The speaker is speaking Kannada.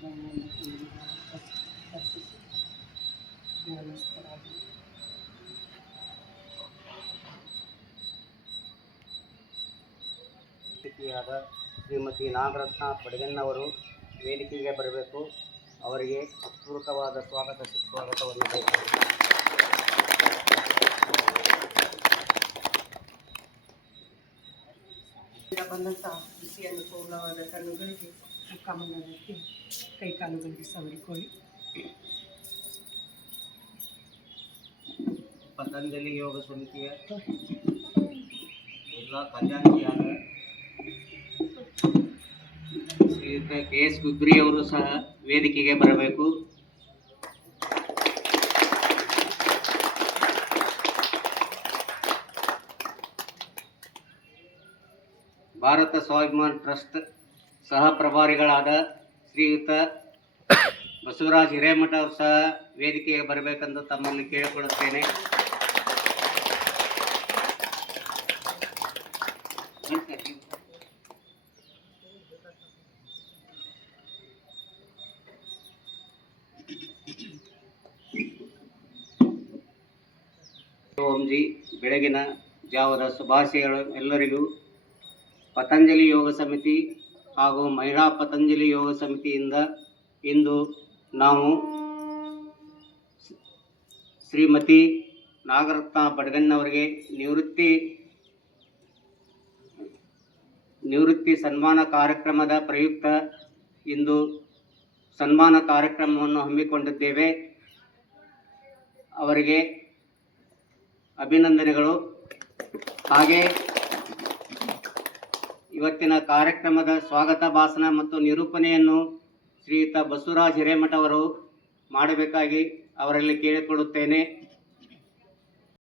ಅತಿಥಿಯಾದ ಶ್ರೀಮತಿ ನಾಗರತ್ನ ಬಡಗಣ್ಣವರು ವೇದಿಕೆಗೆ ಬರಬೇಕು. ಅವರಿಗೆ ಹೃತ್ಪೂರ್ವಕವಾದ ಸುಸ್ವಾಗತವನ್ನು ಬಯಸುತ್ತೇನೆ. ಬಂದಂಥ ಬಿಸಿಯನ್ನು ಪೂರ್ಣವಾದ ಕಣ್ಣುಗಳಿಗೆ ಮುಖಮಂಡಲಕ್ಕೆ ಕೈಕಾಲುಗಳಿಗೆ ಸವರಿಕೊಳ್ಳಿ. ಪತಂಜಲಿ ಯೋಗ ಸಮಿತಿಯ ಜಿಲ್ಲಾ ಖಜಾಂಚಿಯಾದ ಶ್ರೀಯುತ KS ಗುಗ್ರಿ ಅವರು ಸಹ ವೇದಿಕೆಗೆ ಬರಬೇಕು. ಭಾರತ ಸ್ವಾಭಿಮಾನ್ ಟ್ರಸ್ಟ್ ಸಹ ಪ್ರಭಾರಿಗಳಾದ ಶ್ರೀಯುತ ಬಸವರಾಜ್ ಹಿರೇಮಠ ಅವರು ಸಹ ವೇದಿಕೆಗೆ ಬರಬೇಕೆಂದು ತಮ್ಮಲ್ಲಿ ಕೇಳಿಕೊಳ್ಳುತ್ತೇನೆ. ಓಂಜಿ ಬೆಳಗಿನ ಜಾವದ ಶುಭಾಶಯಗಳು ಎಲ್ಲರಿಗೂ. ಪತಂಜಲಿ ಯೋಗ ಸಮಿತಿ ಹಾಗೂ ಮಹಿಳಾ ಪತಂಜಲಿ ಯೋಗ ಸಮಿತಿಯಿಂದ ಇಂದು ನಾವು ಶ್ರೀಮತಿ ನಾಗರತ್ನ ಬಡಗಣ್ಣವರಿಗೆ ನಿವೃತ್ತಿ ಸನ್ಮಾನ ಕಾರ್ಯಕ್ರಮದ ಪ್ರಯುಕ್ತ ಇಂದು ಸನ್ಮಾನ ಕಾರ್ಯಕ್ರಮವನ್ನು ಹಮ್ಮಿಕೊಂಡಿದ್ದೇವೆ. ಅವರಿಗೆ ಅಭಿನಂದನೆಗಳು. ಹಾಗೆ ಇವತ್ತಿನ ಕಾರ್ಯಕ್ರಮದ ಸ್ವಾಗತ ಭಾಷಣ ಮತ್ತು ನಿರೂಪಣೆಯನ್ನು ಶ್ರೀಯುತ ಬಸವರಾಜ್ ಹಿರೇಮಠ ಅವರು ಮಾಡಬೇಕಾಗಿ ಅವರಲ್ಲಿ ಕೇಳಿಕೊಳ್ಳುತ್ತೇನೆ.